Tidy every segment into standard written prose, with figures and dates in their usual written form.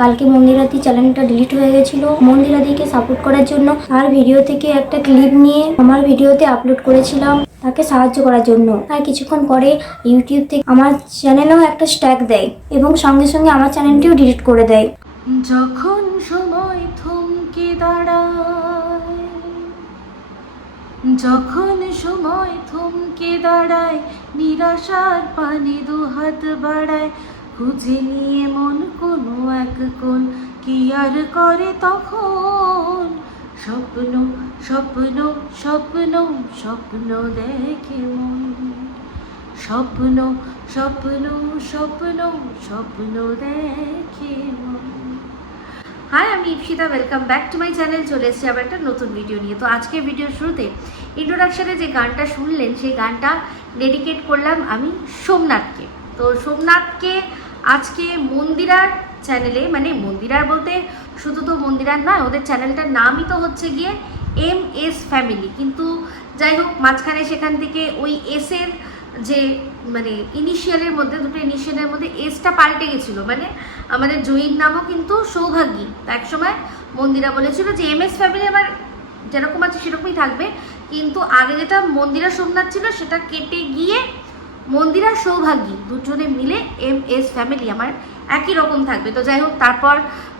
কালকে মন্দিরাদি চ্যানেলটা ডিলিট হয়ে গেছিলো। মন্দিরাদিকে সাপোর্ট করার জন্য তার ভিডিও থেকে একটা ক্লিপ নিয়ে আমার ভিডিওতে আপলোড করেছিলাম তাকে সাহায্য করার জন্য। তার কিছুক্ষণ পরে ইউটিউব থেকে আমার চ্যানেলেও একটা স্ট্যাক দেয় এবং সঙ্গে সঙ্গে আমার চ্যানেলটিও ডিলিট করে দেয়। যখন সময় থমকে দাঁড়ায়, যখন সময় থমকে দাঁড়ায়, নিরাশার পানে দুহাত বাড়ায়, খুঁজে নিয়ে মন কোনো এক কোণ, কি আর করে তখন? স্বপ্ন স্বপ্ন স্বপ্ন স্বপ্ন দেখে মন, স্বপ্ন স্বপ্ন স্বপ্ন স্বপ্ন দেখে মন। হাই, আমি Ipsita, welcome back to my channel. চলে এসেছি আবার একটা নতুন ভিডিও নিয়ে। তো আজকে ভিডিওর শুরুতে ইন্ট্রোডাকশানে যে গানটা শুনলেন সেই গানটা ডেডিকেট করলাম আমি সোমনাথকে। তো সোমনাথকে আজকে মন্দিরার চ্যানেলে, মানে মন্দিরার বলতে শুধু তো মন্দিরার নয়, ওদের চ্যানেলটার নামই তো হচ্ছে গিয়ে MS ফ্যামিলি। কিন্তু যাই হোক, মাঝখানে সেখান থেকে ওই এসের যে মানে ইনিশিয়ালের মধ্যে, দুটো ইনিশিয়ালের মধ্যে এসটা পাল্টে গেছিলো। মানে আমাদের জয়ীর নামও কিন্তু সৌভাগ্যী। একসময় মন্দিরা বলেছিল যে MS ফ্যামিলি আবার যেরকম আছে সেরকমই থাকবে, কিন্তু আগে যেটা মন্দিরা সোমনাথ ছিল সেটা কেটে গিয়ে মন্দিরা সৌভাগ্যী দুজনে মিলে MS ফ্যামিলি আমার একই রকম থাকবে। তো যাই হোক, তারপর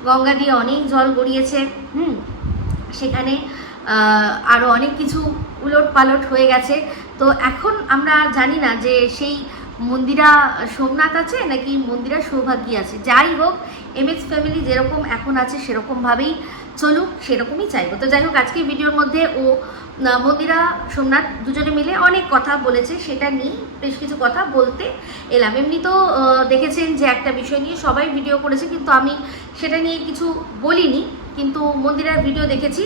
গঙ্গা দিয়ে অনেক জল গড়িয়েছে, সেখানে আরও অনেক কিছু উলট পালট হয়ে গেছে। তো এখন আমরা জানি না যে সেই মন্দিরা সোমনাথ আছে নাকি মন্দিরা সৌভাগ্যী আছে। যাই হোক, MS ফ্যামিলি যেরকম এখন আছে সেরকমভাবেই চলুক, সেরকমই চাইবো। তো যাই হোক, আজকে ভিডিওর মধ্যে ও মন্দিরা সোমনাথ দুজনে মিলে অনেক কথা বলেছে, সেটা নিয়ে বেশ কিছু কথা বলতে এলাম। এমনি তো দেখেছেন যে একটা বিষয় নিয়ে সবাই ভিডিও করেছে, কিন্তু আমি সেটা নিয়ে কিছু বলিনি। কিন্তু মন্দিরার ভিডিও দেখেছি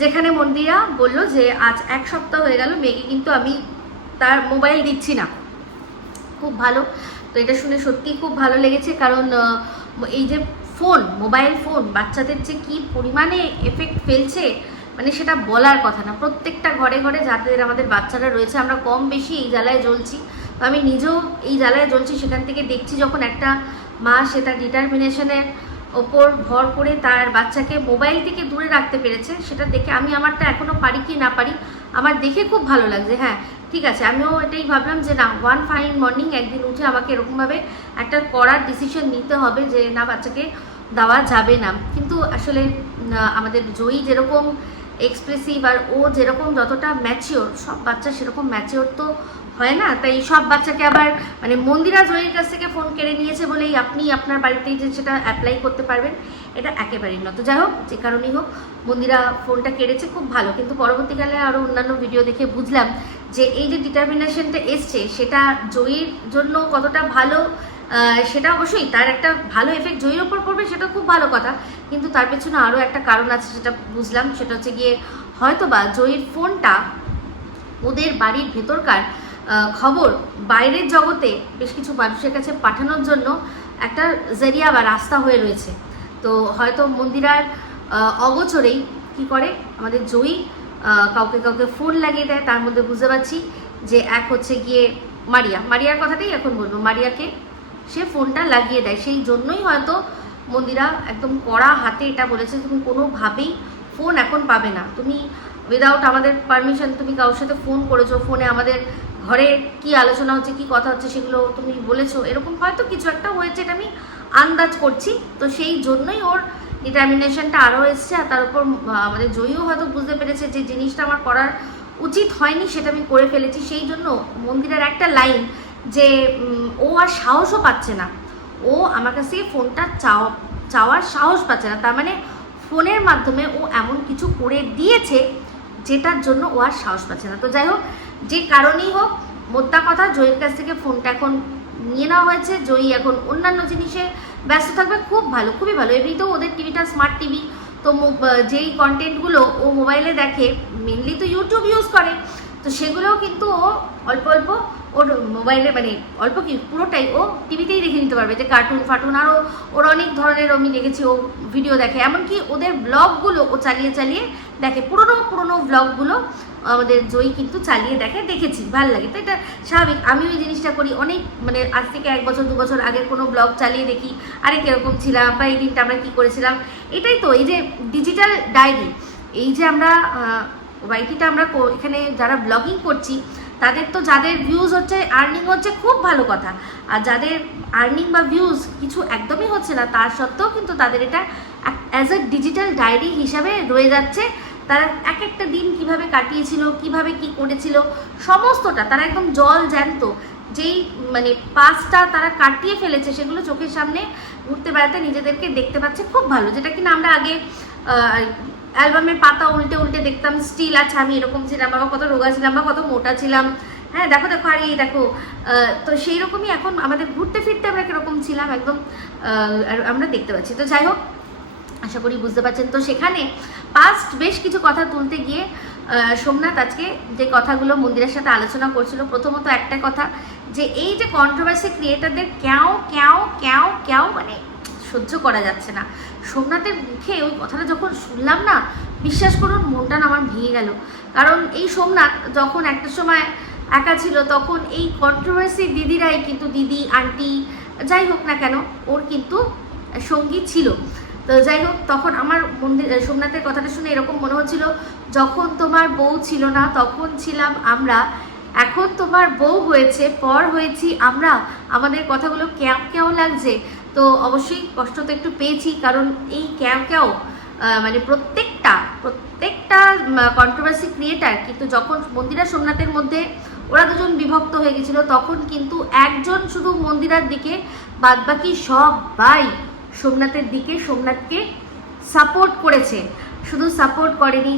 যেখানে মন্দিরা বলল যে আজ 1 সপ্তাহ হয়ে গেল মেয়েকে কিন্তু আমি তার মোবাইল দিচ্ছি না। খুব ভালো। তো এটা শুনে সত্যিই খুব ভালো লেগেছে, কারণ এই যে ফোন, মোবাইল ফোন বাচ্চাদের যে কী পরিমাণে এফেক্ট ফেলছে, মানে সেটা বলার কথা না। প্রত্যেকটা ঘরে ঘরে যাদের আমাদের বাচ্চারা রয়েছে, আমরা কম বেশি এই জ্বালায় জ্বলছি। তো আমি নিজেও এই জ্বালায় জ্বলছি। সেখান থেকে দেখছি যখন একটা মা সে তার ডিটারমিনেশনের ওপর ভর করে তার বাচ্চাকে মোবাইল থেকে দূরে রাখতে পেরেছে, সেটা দেখে আমি আমারটা এখনও পারি কি না পারি আমার দেখে খুব ভালো লাগছে। হ্যাঁ, ঠিক আছে, আমিও এটাই ভাবলাম যে না, ওয়ান ফাইন মর্নিং একদিন উঠে আমাকে এরকমভাবে একটা করার ডিসিশন নিতে হবে যে না, বাচ্চাকে দেওয়া যাবে না। কিন্তু আসলে আমাদের জয়ী যেরকম এক্সপ্রেসিভ আর ও যেরকম যতটা ম্যাচিওর, সব বাচ্চা সেরকম ম্যাচিওর তো হয় না। তাই সব বাচ্চাকে আবার মানে মন্দিরা জয়ীর কাছ থেকে ফোন কেড়ে নিয়েছে বলেই আপনি আপনার বাড়িতেই যে সেটা অ্যাপ্লাই করতে পারবেন, এটা একেবারেই না। তো যাই হোক, যে কারণেই হোক মন্দিরা ফোনটা কেড়েছে, খুব ভালো। কিন্তু পরবর্তীকালে আরও অন্যান্য ভিডিও দেখে বুঝলাম যে এই যে ডিটারমিনেশনটা এসছে সেটা জয়ীর জন্য কতটা ভালো, সেটা অবশ্যই তার একটা ভালো এফেক্ট জয়ীর ওপর পড়বে, সেটা খুব ভালো কথা। কিন্তু তার পেছনে আরও একটা কারণ আছে, সেটা বুঝলাম। সেটা হচ্ছে গিয়ে হয়তোবা জয়ীর ফোনটা ওদের বাড়ির ভেতরকার খবর বাইরের জগতে বেশ কিছু মানুষের কাছে পাঠানোর জন্য একটা জরিয়া বা রাস্তা হয়ে রয়েছে। তো হয়তো মন্দিরার অগোচরেই কি করে আমাদের জয়ী কাউকে কাউকে ফোন লাগিয়ে দেয়। তার মধ্যে বুঝতে পারছি যে এক হচ্ছে গিয়ে মারিয়ার কথাটাই এখন বলবো, মারিয়াকে সে ফোনটা লাগিয়ে দেয়। সেই জন্যই হয়তো মন্দিরা একদম কড়া হাতে এটা বলেছে, তুমি কোনোভাবেই ফোন এখন পাবে না, তুমি উইদাউট আমাদের পারমিশন তুমি কারোর সাথে ফোন করেছো, ফোনে আমাদের ঘরে কি আলোচনা হচ্ছে, কি কথা হচ্ছে সেগুলো তুমি বলেছো, এরকম হয়তো কিছু একটা হয়েছে, এটা আমি আন্দাজ করছি। তো সেই জন্যই ওর ডিটারমিনেশনটা আরও এসছে। আর তার উপর আমাদের জয়ীও হয়তো বুঝতে পেরেছে যে জিনিসটা আমার করার উচিত হয়নি, সেটা আমি করে ফেলেছি। সেই জন্য মন্দিরের একটা লাইন যে ও আর সাহসও পাচ্ছে না, ও আমার কাছ থেকে ফোনটা চাওয়ার সাহস পাচ্ছে না, তার মানে ফোনের মাধ্যমে ও এমন কিছু করে দিয়েছে যেটার জন্য ও আর সাহস পাচ্ছে না। তো যাই হোক, যে কারণেই হোক, মোদ্দা কথা জয়ীর কাছ থেকে ফোনটা এখন নিয়ে নেওয়া হয়েছে। জয়ী এখন অন্যান্য জিনিসে ব্যস্ত থাকবে। খুব ভালো, খুবই ভালো। এমনিতেও ওদের টিভিটা স্মার্ট টিভি, তো যেই কন্টেন্টগুলো ও মোবাইলে দেখে, মেনলি তো ইউটিউব ইউজ করে, তো সেগুলোও কিন্তু ও অল্প অল্প ওর মোবাইলে মানে অল্প কি পুরোটাই ও টিভিতেই দেখে নিতে পারবে, যে কার্টুন ফার্টুন আরও ওর অনেক ধরনের আমি দেখেছি ও ভিডিও দেখে, এমনকি ওদের ব্লগগুলো ও চালিয়ে চালিয়ে দেখে, পুরোনো ব্লগগুলো আমাদের জয়ী কিন্তু চালিয়ে দেখেছি, ভালো লাগে। তো এটা স্বাভাবিক, আমিও এই জিনিসটা করি অনেক, মানে আজ থেকে 1 বছর 2 বছর আগের কোনো ব্লগ চালিয়ে দেখি, আরে কীরকম ছিলাম বা এই দিনটা আমরা কী করেছিলাম। এটাই তো এই যে ডিজিটাল ডায়েরি, এই যে আমরা ওয়াইটিটা আমরা এখানে যারা ব্লগিং করছি তাদের তো যাদের ভিউজ হচ্ছে, আর্নিং হচ্ছে, খুব ভালো কথা। আর যাদের আর্নিং বা ভিউজ কিছু একদমই হচ্ছে না, তার সত্ত্বেও কিন্তু তাদের এটা অ্যাজ এ ডিজিটাল ডায়েরি হিসাবে রয়ে যাচ্ছে। তারা এক একটা দিন কিভাবে কাটিয়েছিল, কিভাবে কি করেছিল, সমস্তটা তারা একদম জল জ্যান্ত যেই মানে পাসটা তারা কাটিয়ে ফেলেছে সেগুলো চোখের সামনে ঘুরতে বেড়াতে নিজেদেরকে দেখতে পাচ্ছে, খুব ভালো। যেটা কিনা আমরা আগে অ্যালবামের পাতা উল্টে উল্টে দেখতাম, স্টিল আচ্ছা আমি এরকম ছিলাম, বা কত রোগা ছিলাম, বা কত মোটা ছিলাম, হ্যাঁ দেখো আর এই দেখো। তো সেই রকমই এখন আমাদের ঘুরতে ফিরতে আমরা কীরকম ছিলাম একদম আমরা দেখতে পাচ্ছি। তো যাই হোক, আশা করি বুঝতে পারছেন। তো সেখানে পাস্ট বেশ কিছু কথা তুলতে গিয়ে সোমনাথ আজকে যে কথাগুলো মন্দিরের সাথে আলোচনা করছিল, প্রথমত একটা কথা যে এই যে কন্ট্রোভার্সি ক্রিয়েটারদের ক্যাও মানে সহ্য করা যাচ্ছে না। সোমনাথের মুখে ওই কথাটা যখন শুনলাম না, বিশ্বাস করুন মনটা আমার ভেঙে গেল। কারণ এই সোমনাথ যখন একটা সময় একা ছিল তখন এই কন্ট্রোভার্সি দিদিরাই কিন্তু, দিদি আন্টি যাই হোক না কেন, ওর কিন্তু সঙ্গী ছিল। তো যাই হোক, তখন আমার সোমনাথের কথাটা শুনে এরকম মনে হচ্ছিল, যখন তোমার বউ ছিল না তখন ছিলাম আমরা, এখন তোমার বউ হয়েছে, পর হয়েছি আমরা, আমাদের কথাগুলো কেউ লাগছে। তো অবশ্যই কষ্ট তো একটু পেয়েছি, কারণ এই কেউ মানে প্রত্যেকটা কন্ট্রোভার্সি ক্রিয়েটার কিন্তু যখন মন্দিরা সোমনাথের মধ্যে ওরা দুজন বিভক্ত হয়ে গেছিলো, তখন কিন্তু একজন শুধু মন্দিরার দিকে, বাদবাকি সবাই সোমনাথের দিকে, সোমনাথকে সাপোর্ট করেছে। শুধু সাপোর্ট করেনি,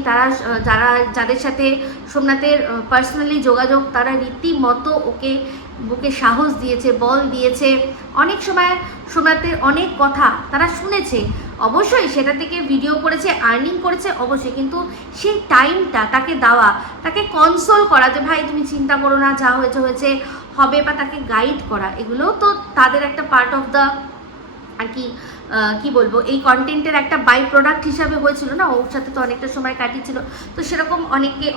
তারা যাদের সাথে সোমনাথের পার্সোনালি যোগাযোগ, তারা রীতিমতো ওকে বুকে সাহস দিয়েছে, বল দিয়েছে। অনেক সময় সোমনাথের অনেক কথা তারা শুনেছে, অবশ্যই সেটা থেকে ভিডিও করেছে, আর্নিং করেছে অবশ্যই, কিন্তু সেই টাইমটা তাকে দেওয়া, তাকে কনসোল করা যে ভাই তুমি চিন্তা করো না, যা হয়েছে হবে, বা তাকে গাইড করা, এগুলোও তো তাদের একটা পার্ট অফ দ্য আর কি বলবো, এই কন্টেন্টের একটা বাই প্রোডাক্ট হিসাবে হয়েছিল না, ওর সাথে তো অনেকটা সময় কাটিয়েছিল। তো সেরকম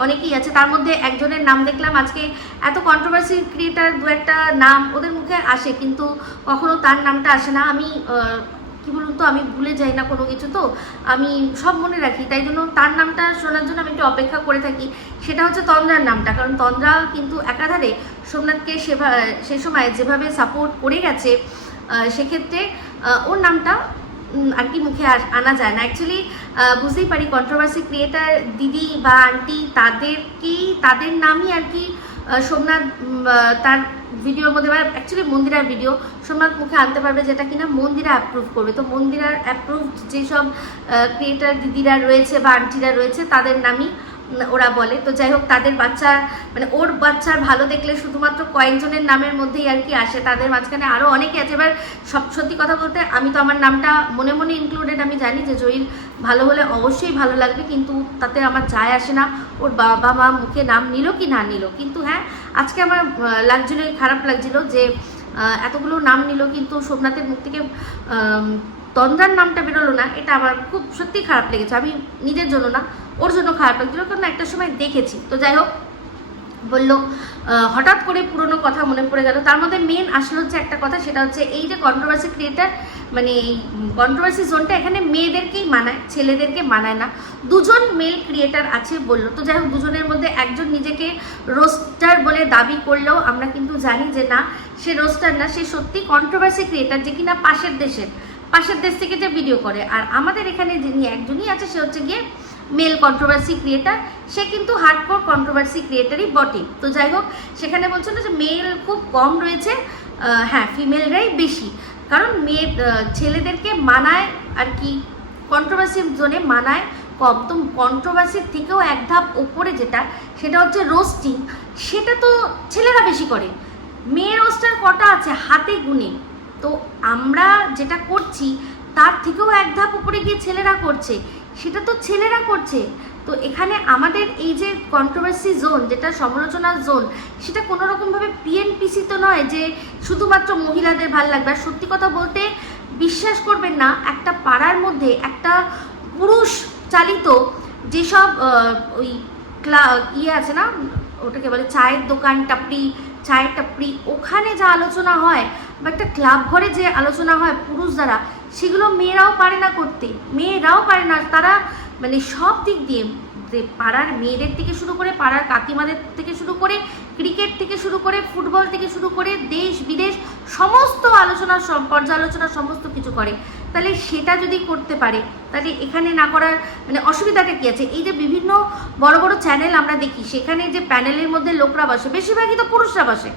অনেকেই আছে, তার মধ্যে একজনের নাম দেখলাম আজকে, এত কন্ট্রোভার্সি ক্রিয়েটার দু একটা নাম ওদের মুখে আসে, কিন্তু কখনো তার নামটা আসে না। আমি কি বলুন তো, আমি ভুলে যাই না কোনো কিছু, তো আমি সব মনে রাখি, তাই জন্য তার নামটা শোনার জন্য আমি একটু অপেক্ষা করে থাকি। সেটা হচ্ছে তন্দ্রার নামটা, কারণ তন্দ্রা কিন্তু একাধারে সোমনাথকে সে সময় যেভাবে সাপোর্ট করে গেছে, সেক্ষেত্রে ওর নামটা আর কি মুখে আনা যায় না। অ্যাকচুয়ালি বুঝতেই পারি কন্ট্রোভার্সি ক্রিয়েটার দিদি বা আন্টি তাদের নামই আর কি সোমনাথ তার ভিডিওর মধ্যে, বা অ্যাকচুয়ালি মন্দিরার ভিডিও সোমনাথ মুখে আনতে পারবে, যেটা কিনা মন্দিরা অ্যাপ্রুভ করবে। তো মন্দিরার অ্যাপ্রুভড যেসব ক্রিয়েটার দিদিরা রয়েছে বা আন্টিরা রয়েছে তাদের নামই ওরা বলে। তো যাই হোক, তাদের বাচ্চা মানে ওর বাচ্চার ভালো দেখলে শুধুমাত্র কয়েকজনের নামের মধ্যেই আর কি আসে, তাদের মাঝখানে আরও অনেকে আছে। এবার সত্যি কথা বলতে আমি তো আমার নামটা মনে মনে ইনক্লুডেড, আমি জানি যে জয়ীর ভালো হলে অবশ্যই ভালো লাগবে, কিন্তু তাতে আমার যায় আসে না ওর বাবা মা মুখে নাম নিল কি না নিল। কিন্তু হ্যাঁ, আজকে আমার লাগছিলো, খারাপ লাগছিলো যে এতগুলো নাম নিল কিন্তু সোমনাথের মুখ থেকে তন্দ্রার নামটা বেরোলো না, এটা আমার খুব সত্যি খারাপ লেগেছে। আমি নিজের জন্য না, ওর জন্য খারাপ লাগছিলো, কারণ একটা সময় দেখেছি। তো যাই হোক, বললো হঠাৎ করে পুরনো কথা মনে পড়ে গেল। তার মধ্যে মেন আসলে হচ্ছে একটা কথা, সেটা হচ্ছে এই যে কন্ট্রোভার্সি ক্রিয়েটার, মানে এই কন্ট্রোভার্সি জোনটা এখানে মেয়েদেরকেই মানায়, ছেলেদেরকে মানায় না। দুজন মেল ক্রিয়েটার আছে বললো। তো যাই হোক, দুজনের মধ্যে একজন নিজেকে রোস্টার বলে দাবি করলেও আমরা কিন্তু জানি যে না, সে রোস্টার না, সে সত্যি কন্ট্রোভার্সি ক্রিয়েটার, যে কিনা পাশের দেশ থেকে যে ভিডিও করে। আর আমাদের এখানে যিনি একজনই আছে, সে হচ্ছে গিয়ে মেল কন্ট্রোভার্সি ক্রিয়েটার, সে কিন্তু হার্ডকোর কন্ট্রোভার্সি ক্রিয়েটারই বটে। তো যাই হোক, সেখানে বলছে না যে মেল খুব কম রয়েছে, হ্যাঁ ফিমেলরাই বেশি, কারণ ছেলেদেরকে মানায় আর কি কন্ট্রোভার্সি জোনে মানায় কম। তো কন্ট্রোভার্সির থেকেও এক ধাপ ওপরে যেটা, সেটা হচ্ছে রোস্টিং, সেটা তো ছেলেরা বেশি করে। মেয়ে রোস্টার কটা আছে হাতে গুনে, তো আমরা যেটা করছি তার থেকেও এক ধাপ উপরে গিয়ে ছেলেরা করছে, সেটা তো ছেলেরা করছে। তো এখানে আমাদের এই যে কন্ট্রোভার্সি জোন, যেটা সমালোচনার জোন, সেটা কোনো রকমভাবে পিএনপিসি তো নয় যে শুধুমাত্র মহিলাদের ভাল লাগবে। আর সত্যি কথা বলতে বিশ্বাস করবেন না, একটা পাড়ার মধ্যে একটা পুরুষ চালিত যেসব ওই ইয়ে আছে না, ওটাকে বলে চায়ের দোকান, চায়ের টাপড়ি, ওখানে যা আলোচনা হয় বা একটা ক্লাব ঘরে যে আলোচনা হয় পুরুষ দ্বারা, সেগুলো মেয়েরাও পারে না করতে, মেয়েরাও পারে না। তারা মানে সব দিক দিয়ে, পাড়ার মেয়েদের থেকে শুরু করে, পাড়ার কাকিমাদের থেকে শুরু করে, ক্রিকেট থেকে শুরু করে, ফুটবল থেকে শুরু করে, দেশ বিদেশ সমস্ত আলোচনা, পর্যালোচনা সমস্ত কিছু করে। তাহলে সেটা যদি করতে পারে, তাহলে এখানে না করার মানে অসুবিধাটা কী আছে? এই যে বিভিন্ন বড় বড় চ্যানেল আমরা দেখি, সেখানে যে প্যানেলের মধ্যে লোকরা বসে, বেশিরভাগই তো পুরুষরা বসে,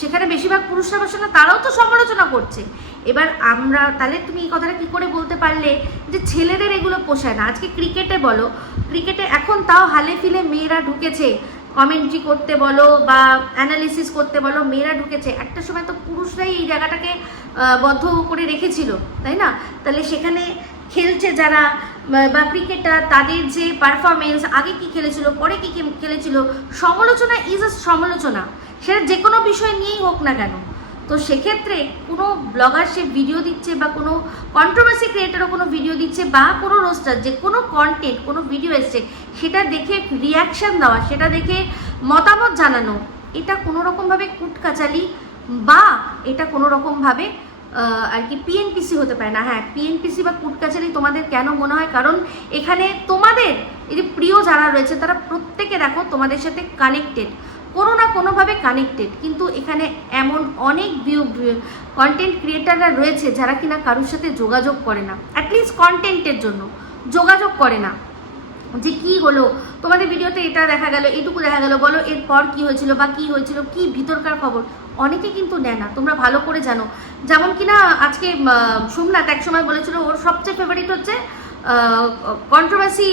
সেখানে বেশিরভাগ পুরুষরা বসে না, তারাও তো সমালোচনা করছে। এবার আমরা তাহলে তুমি এই কথাটা কী করে বলতে পারলে যে ছেলেদের এগুলো পোষায় না? আজকে ক্রিকেটে বলো, ক্রিকেটে এখন তাও হালে ফিলে মেয়েরা ঢুকেছে, কমেন্ট্রি করতে বলো বা অ্যানালিসিস করতে বলো, মেয়েরা ঢুকেছে। একটা সময় তো পুরুষরাই এই জায়গাটাকে বদ্ধ করে রেখেছিল, তাই না? তাহলে সেখানে খেলছে যারা বা ক্রিকেটার, তাদের যে পারফরমেন্স, আগে কি খেলেছিল, পরে কি খেলেছিল, সমালোচনা ইজ আ সমালোচনা, সেটা যে কোনো বিষয় নিয়েই হোক না কেন। তো সেক্ষেত্রে কোনো ব্লগার সে ভিডিও দিচ্ছে বা কোনো কন্ট্রোভার্সি ক্রিয়েটারও কোনো ভিডিও দিচ্ছে বা কোনো রোস্টার যে কোনো কন্টেন্ট, কোনো ভিডিও এসছে, সেটা দেখে রিয়াকশান দেওয়া, সেটা দেখে মতামত জানানো, এটা কোনো রকমভাবে কুটকাচালি বা এটা কোনো রকমভাবে আর কি পিএনপিসি হতে পারে না। হ্যাঁ, পিএনপিসি বা কুটকাচালি তোমাদের কেন মনে হয়? কারণ এখানে তোমাদের এই যে প্রিয় যারা রয়েছে, তারা প্রত্যেকে দেখো তোমাদের সাথে কানেক্টেড, কোনো না কোনোভাবে কানেক্টেড। কিন্তু এখানে এমন অনেক কন্টেন্ট ক্রিয়েটাররা রয়েছে যারা কিনা কারোর সাথে যোগাযোগ করে না, অ্যাটলিস্ট কন্টেন্টের জন্য যোগাযোগ করে না, যে কি হলো তোমাদের ভিডিওতে, এটা দেখা গেল, এটুকু দেখা গেল, বলো এরপর কি হয়েছিল বা কি হয়েছিল, কি ভিতরকার খবর, অনেকে কিন্তু নেয় না, তোমরা ভালো করে জানো। যেমন কিনা আজকে সোমনাথ এক সময় বলেছিল ওর সবচেয়ে ফেভারিট হচ্ছে কন্ট্রোভার্সি,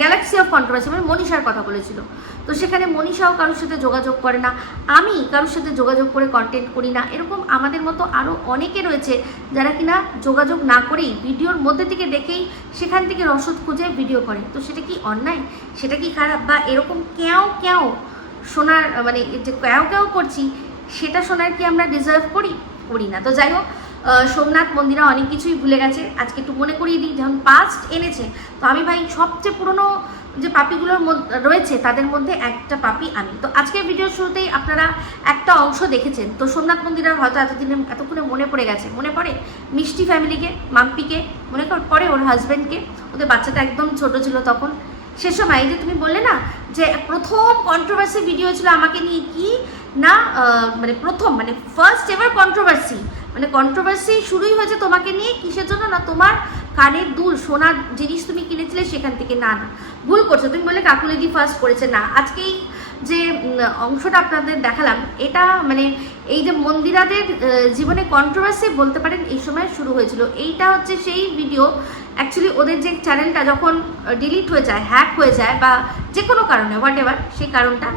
গ্যালাক্সি অফ কন্ট্রোভার্সি, মানে মনীষার কথা বলেছিল। তো সেখানে মনীষাও কারোর সাথে যোগাযোগ করে না, আমি কারোর সাথে যোগাযোগ করে কন্টেন্ট করি না। এরকম আমাদের মতো আরও অনেকে রয়েছে যারা কিনা যোগাযোগ না করেই ভিডিওর মধ্যে থেকে দেখেই সেখান থেকে রসদ খুঁজে ভিডিও করে। তো সেটা কি অন্যায়? সেটা কি খারাপ? বা এরকম ক্যাও শোনার মানে যে ক্যাও করছি, সেটা শোনার কি আমরা ডিজার্ভ করি না? তো যাই হোক, সোমনাথ মন্দিরা অনেক কিছুই ভুলে গেছে, আজকে একটু মনে করিয়ে দিই। যখন পাস্ট এনেছে, তো আমি ভাই সবচেয়ে পুরনো যে পাপিগুলোর রয়েছে তাদের মধ্যে একটা পাপি আমি। তো আজকের ভিডিওর শুরুতেই আপনারা একটা অংশ দেখেছেন, তো সোমনাথ মন্দিরার হয়তো এতক্ষণে মনে পড়ে গেছে, মনে পড়ে মিষ্টি ফ্যামিলিকে, মাম্পিকে, মনে পড়ে ওর হাজব্যান্ডকে, ওদের বাচ্চাটা একদম ছোট ছিল তখন। সে সময় যে তুমি বললে না যে প্রথম কন্ট্রোভার্সি ভিডিও ছিল আমাকে নিয়ে, কি না মানে প্রথম মানে ফার্স্ট এভার কন্ট্রোভার্সি, মানে কন্ট্রোভার্সি শুরুই হয়েছে তোমাকে নিয়ে, কিসের জন্য না তোমার কানের দুল, সোনার জিনিস তুমি কিনেছিলে সেখান থেকে। না ভুল করছো, তুমি বলে কাকুলিদি ফার্স্ট করেছে। না, আজকেই যে অংশটা আপনাদের দেখালাম, এটা মানে এই যে মন্দিরাদের জীবনে কন্ট্রোভার্সি বলতে পারেন এই সময় শুরু হয়েছিল। এইটা হচ্ছে সেই ভিডিও, অ্যাকচুয়ালি ওদের যে চ্যানেলটা যখন ডিলিট হয়ে যায়, হ্যাক হয়ে যায় বা যে কোনো কারণে হোয়াট এভার সেই কারণটা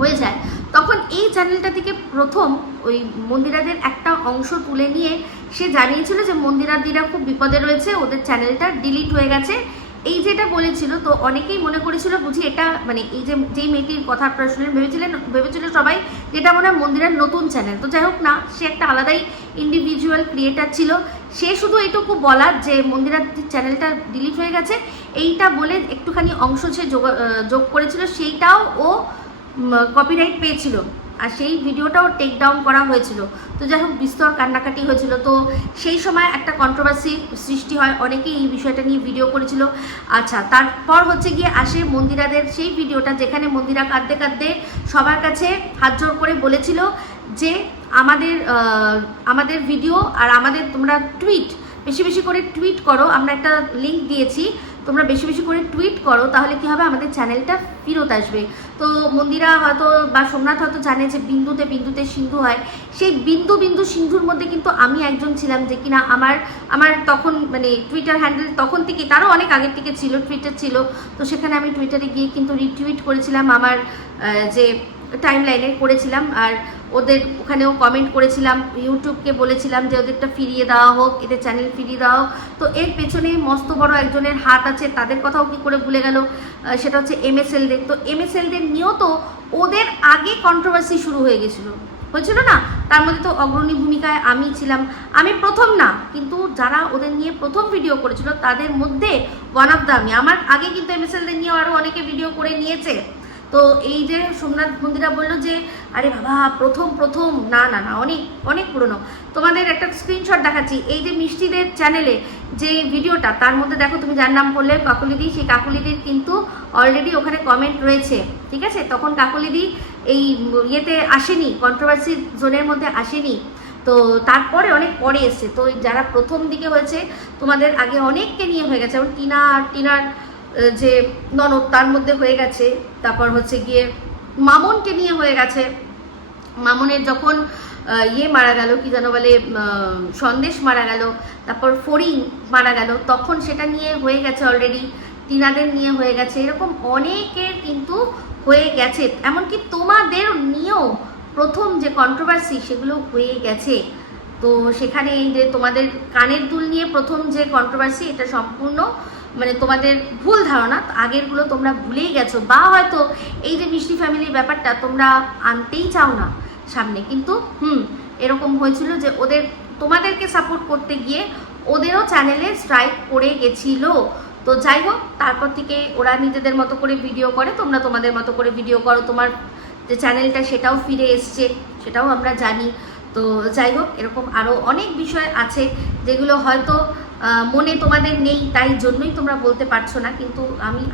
হয়ে যায়, তখন এই চ্যানেলটা থেকে প্রথম ওই মন্দিরাদের একটা অংশ তুলে নিয়ে সে জানিয়েছিল যে মন্দিরাদিরা খুব বিপদে রয়েছে, ওদের চ্যানেলটা ডিলিট হয়ে গেছে, এই যেটা বলেছিল। তো অনেকেই মনে করেছিল বুঝি এটা মানে এই যে যেই মেয়েটির কথা আপনারা শুনলেন, ভেবেছিল সবাই যেটা মনে হয় মন্দিরার নতুন চ্যানেল। তো যাই হোক না, সে একটা আলাদাই ইন্ডিভিজুয়াল ক্রিয়েটার ছিল। সে শুধু এইটুকু বলার যে মন্দিরার চ্যানেলটা ডিলিট হয়ে গেছে, এইটা বলে একটুখানি অংশ সে যোগ করেছিল, সেইটাও ও কপিরাইট পেয়েছিল, আর সেই ভিডিওটাও টেক ডাউন করা হয়েছিল। তো যাই হোক, বিস্তর কান্নাকাটি হয়েছিল। তো সেই সময় একটা কন্ট্রোভার্সি সৃষ্টি হয়, অনেকেই এই বিষয়টা নিয়ে ভিডিও করেছিল। আচ্ছা, তারপর হচ্ছে গিয়ে আসে মন্দিরাদের সেই ভিডিওটা, যেখানে মন্দিরা কাঁদতে সবার কাছে হাত জোর করে বলেছিল যে আমাদের ভিডিও আর আমাদের তোমরা বেশি বেশি করে টুইট করো, আমরা একটা লিঙ্ক দিয়েছি, তোমরা বেশি বেশি করে টুইট করো, তাহলে কি হবে, আমাদের চ্যানেলটা ফেরত আসবে। তো মন্দিরা হয়তো বা সোমনাথ হয়তো জানে যে বিন্দুতে সিন্ধু হয়, সেই বিন্দু সিন্ধুর মধ্যে কিন্তু আমি একজন ছিলাম যে কিনা আমার তখন মানে টুইটার হ্যান্ডেল তখন থেকে, তারও অনেক আগের থেকে ছিল, টুইটার ছিল। তো সেখানে আমি টুইটারে গিয়ে কিন্তু রিটুইট করেছিলাম আমার যে টাইম লাইনে করেছিলাম, আর ওদের ওখানেও কমেন্ট করেছিলাম, ইউটিউবকে বলেছিলাম যে ওদেরটা ফিরিয়ে দেওয়া হোক, এদের চ্যানেল ফিরিয়ে দেওয়া হোক। তো এর পেছনে মস্ত বড় একজনের হাত আছে, তাদের কথাও কি করে ভুলে গেল, সেটা হচ্ছে MSLদের। তো MSLদের নিয়েও তো ওদের আগে কন্ট্রোভার্সি শুরু হয়ে গেছিলো, হয়েছিল না? তার মধ্যে তো অগ্রণী ভূমিকায় আমি ছিলাম। আমি প্রথম না, কিন্তু যারা ওদের নিয়ে প্রথম ভিডিও করেছিল তাদের মধ্যে ওয়ান অফ দ্য আমি। আমার আগে কিন্তু MSLদের নিয়েও আরও অনেকে ভিডিও করে নিয়েছে। তো এই যে সোমনাথ মন্দিরা বললো যে আরে বাবা প্রথম, না না না, অনেক অনেক পুরনো। তোমাদের একটা স্ক্রিনশট দেখাচ্ছি, এই যে মিষ্টিদের চ্যানেলে যে ভিডিওটা, তার মধ্যে দেখো, তুমি যার নাম করলে কাকুলিদি, সেই কাকুলিদির কিন্তু অলরেডি ওখানে কমেন্ট রয়েছে, ঠিক আছে? তখন কাকুলিদি এই ইয়েতে আসেনি, কন্ট্রোভার্সি জোনের মধ্যে আসেনি, তো তারপরে অনেক পরে এসছে। তো যারা প্রথম দিকে হয়েছে, তোমাদের আগে অনেককে নিয়ে হয়ে গেছে, যেমন টিনার যে ননদ, তার মধ্যে হয়ে গেছে। তারপর হচ্ছে গিয়ে মামনকে নিয়ে হয়ে গেছে। মামনের যখন মারা গেল, কি যেন বলে, সন্দেশ মারা গেল, তারপর ফড়িং মারা গেল, তখন সেটা নিয়ে হয়ে গেছে অলরেডি। টিনাদের নিয়ে হয়ে গেছে, এরকম অনেকের কিন্তু হয়ে গেছে। এমনকি তোমাদের নিয়েও প্রথম যে কন্ট্রোভার্সি সেগুলো হয়ে গেছে। তো সেখানে এই যে তোমাদের কানের দুল নিয়ে প্রথম যে কন্ট্রোভার্সি, এটা সম্পূর্ণ মানে তোমাদের ভুল ধারণা, আগেরগুলো তোমরা ভুলেই গেছো, বা হয়তো এই যে মিষ্টি ফ্যামিলির ব্যাপারটা তোমরা আনতেই চাও না সামনে। কিন্তু এরকম হয়েছিল যে তোমাদেরকে সাপোর্ট করতে গিয়ে ওদেরও চ্যানেলে স্ট্রাইক পড়ে গেছিল। তো যাই হোক, তারপর থেকে ওরা নিজেদের মতো করে ভিডিও করে, তোমরা তোমাদের মতো করে ভিডিও করো, তোমার যে চ্যানেলটা সেটাও ফিরে এসছে, সেটাও আমরা জানি। তো যাই হোক, এরকম আরও অনেক বিষয় আছে যেগুলো হয়তো মনে তোমাদের নেই, তাই জন্যই তোমরা বলতে পারছো না, কিন্তু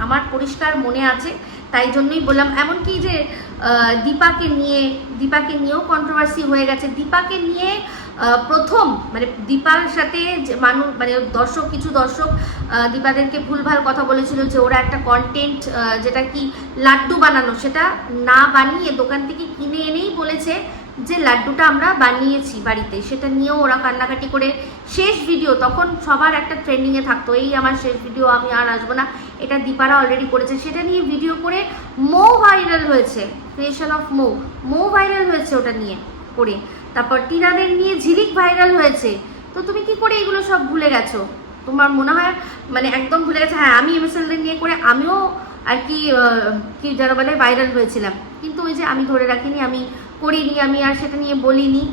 আমার পরিষ্কার মনে আছে, তাই জন্যই বললাম। এমনকি যে দীপাকে নিয়েও কন্ট্রোভার্সি হয়ে গেছে। দীপাকে নিয়ে প্রথম মানে দীপার সাথে যে মানে কিছু দর্শক দীপাদেরকে ভুলভাল কথা বলেছিল যে ওরা একটা কন্টেন্ট, যেটা কি লাড্ডু বানানো, সেটা না বানিয়ে দোকান থেকে কিনে এনেই বলেছে যে লাড্ডুটা আমরা বানিয়েছি বাড়িতে। সেটা নিয়েও ওরা কান্নাকাটি করে শেষ ভিডিও, তখন সবার একটা ট্রেন্ডিংয়ে থাকতো, এই আমার শেষ ভিডিও, আমি আর আসবো না, এটা দীপারা অলরেডি করেছে। সেটা নিয়ে ভিডিও করে ভাইরাল হয়েছে, ক্রিয়েশন অফ ভাইরাল হয়েছে ওটা নিয়ে করে। তারপর টিনাদের নিয়ে ঝিলিক ভাইরাল হয়েছে। তো তুমি কি করে এগুলো সব ভুলে গেছো? তোমার মনে হয় মানে একদম ভুলে গেছে? হ্যাঁ, আমি MSLদের নিয়ে করে আমিও আর কি যারা বলে ভাইরাল হয়েছিলাম, কিন্তু ওই যে আমি ধরে রাখিনি, আমি করিনি, আমি আর সেটা নিয়ে বলিনি।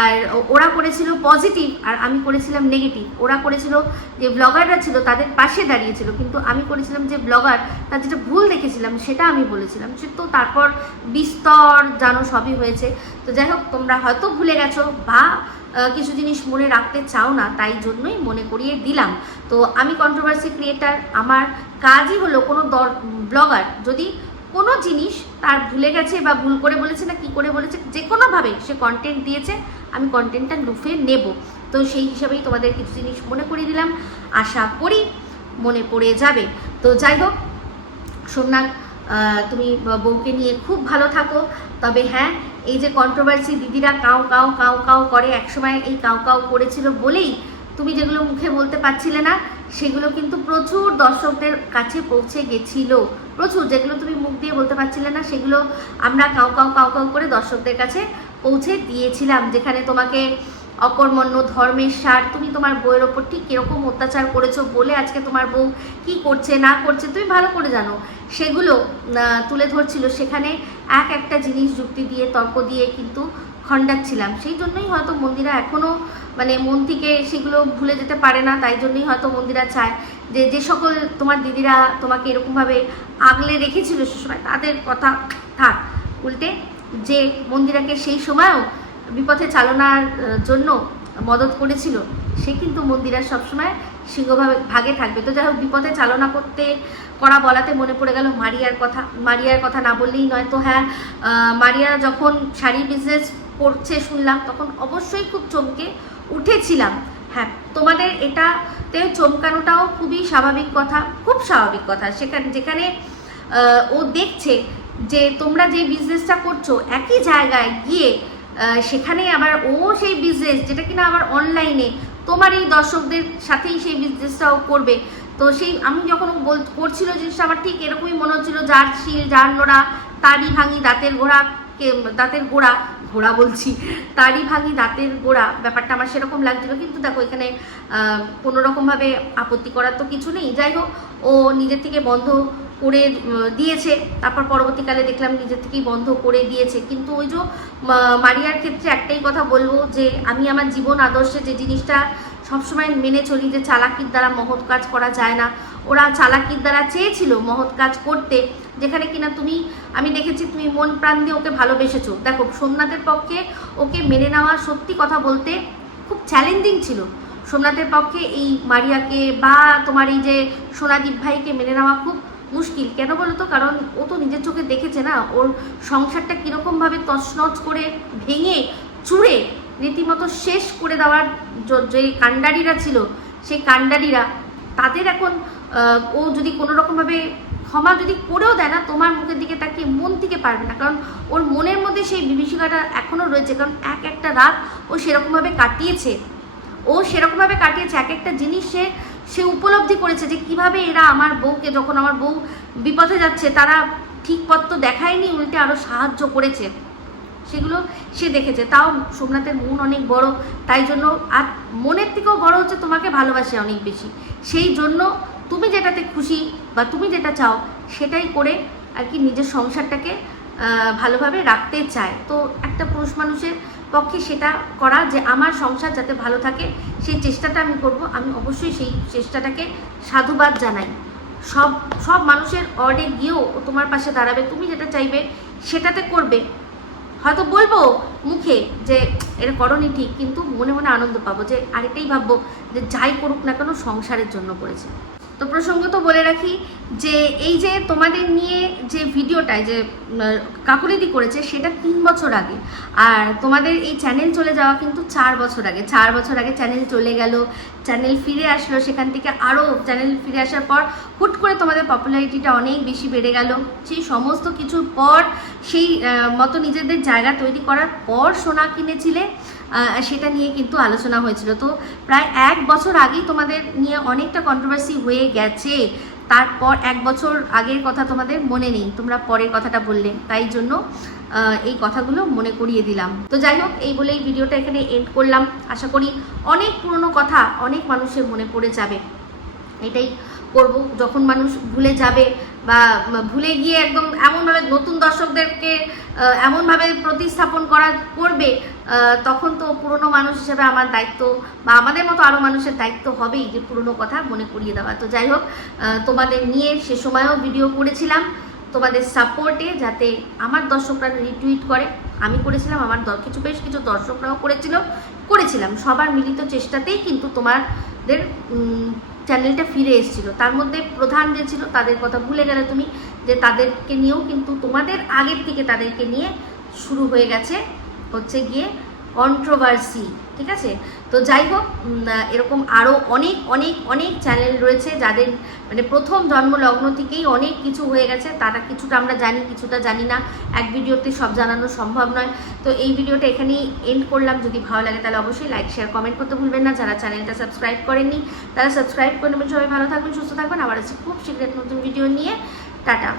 আর ওরা করেছিল পজিটিভ আর আমি করেছিলাম নেগেটিভ। ওরা করেছিল যে ব্লগাররা ছিল তাদের পাশে দাঁড়িয়েছিল, কিন্তু আমি করেছিলাম যে ব্লগার, তার যেটা ভুল দেখেছিলাম সেটা আমি বলেছিলাম। সে তো তারপর বিস্তর জানো সবই হয়েছে। তো যাই হোক, তোমরা হয়তো ভুলে গেছো বা কিছু জিনিস মনে রাখতে চাও না, তাই জন্যই মনে করিয়ে দিলাম। তো আমি কন্ট্রোভার্সি ক্রিয়েটার, আমার কাজই হলো কোনো ব্লগার যদি কোনো জিনিস তার ভুলে গেছে বা ভুল করে বলেছে না কি করে বলেছে, যে কোনোভাবে সে কন্টেন্ট দিয়েছে, আমি কন্টেন্টটা লুফে নেব। তো সেই হিসাবেই তোমাদের কিছু জিনিস মনে করিয়ে দিলাম, আশা করি মনে পড়ে যাবে। তো যাই হোক, সোমনাথ, তুমি বউকে নিয়ে খুব ভালো থাকো। তবে হ্যাঁ, এই যে কন্ট্রোভার্সি দিদিরা কাউ কাউ কাউ কাউ করে, একসময় এই কাউ কাউ করেছিল বলেই তুমি যেগুলো মুখে বলতে পারছিলে না, সেগুলো কিন্তু প্রচুর দর্শকদের কাছে পৌঁছে গেছিল। প্রচুর, যেগুলো তুমি মুখ দিয়ে বলতে পারছিলে না, সেগুলো আমরা কাউ কাউ কাউ কাউ করে দর্শকদের কাছে পৌঁছে দিয়েছিলাম। যেখানে তোমাকে অকর্মণ্য, ধর্মের সার, তুমি তোমার বউয়ের ওপর ঠিক কীরকম অত্যাচার করেছো বলে আজকে তোমার বউ কি করছে না করছে তুমি ভালো করে জানো, সেগুলো তুলে ধরছিল। সেখানে একটা জিনিস যুক্তি দিয়ে, তর্ক দিয়ে কিন্তু খণ্ডাচ্ছিলাম। সেই জন্যই হয়তো মন্দিরা এখনও মানে মন থেকে সেগুলো ভুলে যেতে পারে না। তাই জন্যই হয়তো মন্দিরা চায় যে সকল তোমার দিদিরা তোমাকে এরকমভাবে আগলে রেখেছিল সে সময়, তাদের কথা থাক। উল্টে যে মন্দিরাকে সেই সময়ও বিপথে চালনার জন্য মদত করেছিল, সে কিন্তু মন্দিরা সবসময় সিংহভাগে থাকবে। তো যাই হোক, বিপথে চালনা করা বলাতে মনে পড়ে গেল মারিয়ার কথা না বললেই নয়। তো হ্যাঁ, মারিয়া যখন শাড়ি বিজনেস করছে শুনলাম, তখন অবশ্যই খুব চমকে উঠেছিলাম। হ্যাঁ, তোমাদের এটাতে চমকানোটাও খুবই স্বাভাবিক কথা, খুব স্বাভাবিক কথা। যেখানে ও দেখছে যে তোমরা যে বিজনেসটা করছো একই জায়গায় গিয়ে, সেখানে আবার ও সেই বিজনেস, যেটা কিনা আবার অনলাইনে তোমার এই দর্শকদের সাথেই সেই বিজনেসটাও করবে। তো সেই আমি যখন করছিল জিনিসটা, আমার ঠিক এরকমই মনে হচ্ছিল, যার শিল যার নোড়া তারই ভাঙি দাঁতের ঘোড়া, দাঁতের গোড়া, ঘোড়া বলছি, তারই ভাঙি দাঁতের গোড়া, ব্যাপারটা আমার সেরকম লাগছিল। কিন্তু দেখো এখানে কোনোরকমভাবে আপত্তি করার তো কিছু নেই। যাই হোক, ও নিজের থেকে বন্ধ করে দিয়েছে, তারপর পরবর্তীকালে দেখলাম নিজের থেকেই বন্ধ করে দিয়েছে। কিন্তু ওই যে মারিয়ার ক্ষেত্রে একটাই কথা বলবো, যে আমি আমার জীবন আদর্শে যে জিনিসটা সবসময় মেনে চলি, যে চালাকির দ্বারা মহৎ কাজ করা যায় না, ওরা চালাকির দ্বারা চেয়েছিল মহৎ কাজ করতে, যেখানে কিনা আমি দেখেছি তুমি মন প্রাণ দিয়ে ওকে ভালোবেসেছো। দেখো সোমনাথের পক্ষে ওকে মেনে নেওয়া, সত্যি কথা বলতে খুব চ্যালেঞ্জিং ছিল সোমনাথের পক্ষে এই মারিয়াকে বা তোমার এই যে সোনাদীপ ভাইকে মেনে নেওয়া খুব মুশকিল। কেন বলো তো? কারণ ও তো নিজের চোখে দেখেছে না ওর সংসারটা কীরকমভাবে তছনছ করে ভেঙে চুড়ে রীতিমতো শেষ করে দেওয়ার যে কাণ্ডারিরা ছিল, সেই কাণ্ডারিরা তাদের এখন ও যদি কোনো রকমভাবে ক্ষমা যদি করেও দেয় না, তোমার মুখের দিকে তাকিয়ে মন থেকে পারবে না, কারণ ওর মনের মধ্যে সেই বিভীষিকাটা এখনও রয়েছে। কারণ একটা রাত ও সেরকমভাবে কাটিয়েছে, এক একটা জিনিস সে উপলব্ধি করেছে যে কিভাবে এরা আমার বউকে, যখন আমার বউ বিপথে যাচ্ছে, তারা ঠিক পথ তো দেখায়নি, উল্টে আরও সাহায্য করেছে, সেগুলো সে দেখেছে। তাও সোমনাথের মন অনেক বড়, তাই জন্য আর মনের থেকেও বড় হচ্ছে তোমাকে ভালোবাসে অনেক বেশি। সেই জন্য তুমি যেটাতে খুশি বা তুমি যেটা চাও সেটাই করে আর কি নিজের সংসারটাকে ভালোভাবে রাখতে চায়। তো একটা পুরুষ মানুষের পক্ষে সেটা করা, যে আমার সংসার যাতে ভালো থাকে সেই চেষ্টাটা আমি করব। আমি অবশ্যই সেই চেষ্টাটাকে সাধুবাদ জানাই। সব মানুষের অর্ডে গিয়েও তোমার পাশে দাঁড়াবে, তুমি যেটা চাইবে সেটাতে করবে। হয়তো বলবো মুখে যে এটা করনি ঠিক, কিন্তু মনে মনে আনন্দ পাবো, যে আরেকটাই ভাববো যে যাই করুক না কেন সংসারের জন্য করেছে। তো প্রসঙ্গত বলে রাখি যে এই যে তোমাদের নিয়ে যে ভিডিওটায় যে কাকুলিদি করেছে সেটা 3 বছর আগে, আর তোমাদের এই চ্যানেল চলে যাওয়া কিন্তু 4 বছর আগে। 4 বছর আগে চ্যানেল চলে গেল, চ্যানেল ফিরে আসলো, সেখান থেকে আরও চ্যানেল ফিরে আসার পর হুট করে তোমাদের পপুলারিটিটা অনেক বেশি বেড়ে গেল। সেই সমস্ত কিছুর পর সেই মতো নিজেদের জায়গা তৈরি করার পর সোনা কিনেছিলে, সেটা নিয়ে কিন্তু আলোচনা হয়েছিল। তো প্রায় 1 বছর আগেই তোমাদের নিয়ে অনেকটা কন্ট্রোভার্সি হয়ে গেছে। তারপর 1 বছর আগের কথা তোমাদের মনে নেই, তোমরা পরের কথাটা বললে, তাই জন্য এই কথাগুলো মনে করিয়ে দিলাম। তো যাই হোক, এই বলে এই ভিডিওটা এখানে এন্ড করলাম। আশা করি অনেক পুরনো কথা অনেক মানুষের মনে পড়ে যাবে। এটাই করব, যখন মানুষ ভুলে যাবে বা ভুলে গিয়ে একদম এমনভাবে নতুন দর্শকদেরকে এমনভাবে প্রতিস্থাপন করবে, তখন তো পুরনো মানুষ হিসেবে আমার দায়িত্ব বা আমাদের মতো আরও মানুষের দায়িত্ব হবেই যে পুরনো কথা মনে করিয়ে দেওয়া। তো যাই হোক, তোমাদের নিয়ে সে সময়ও ভিডিও করেছিলাম তোমাদের সাপোর্টে, যাতে আমার দর্শকরা রিটুইট করে। আমি করেছিলাম, আমার বেশ কিছু দর্শকরাও করেছিলাম, সবার মিলিত চেষ্টাতেই কিন্তু তোমাদের চ্যানেলটা ফিরে এসেছিল। তার মধ্যে প্রধান যে ছিল তাদের কথা ভুলে গেলে তুমি, যে তাদেরকে নিয়েও কিন্তু তোমাদের আগের থেকে তাদেরকে নিয়ে শুরু হয়ে গেছে হচ্ছে গিয়ে কন্ট্রোভার্সি, ঠিক আছে? তো যাই হোক, এরকম আরও অনেক অনেক অনেক চ্যানেল রয়েছে যাদের মানে প্রথম জন্মলগ্ন থেকেই অনেক কিছু হয়ে গেছে, তারা কিছুটা আমরা জানি, কিছুটা জানি না, এক ভিডিওতে সব জানানো সম্ভব নয়। তো এই ভিডিওটা এখানেই এন্ড করলাম। যদি ভালো লাগে তাহলে অবশ্যই লাইক শেয়ার কমেন্ট করতে ভুলবেন না। যারা চ্যানেলটা সাবস্ক্রাইব করেননি তারা সাবস্ক্রাইব করে নেবেন। সবাই ভালো থাকবেন, সুস্থ থাকবেন। আবার আছে খুব শীঘ্রই নতুন ভিডিও নিয়ে। টাটা।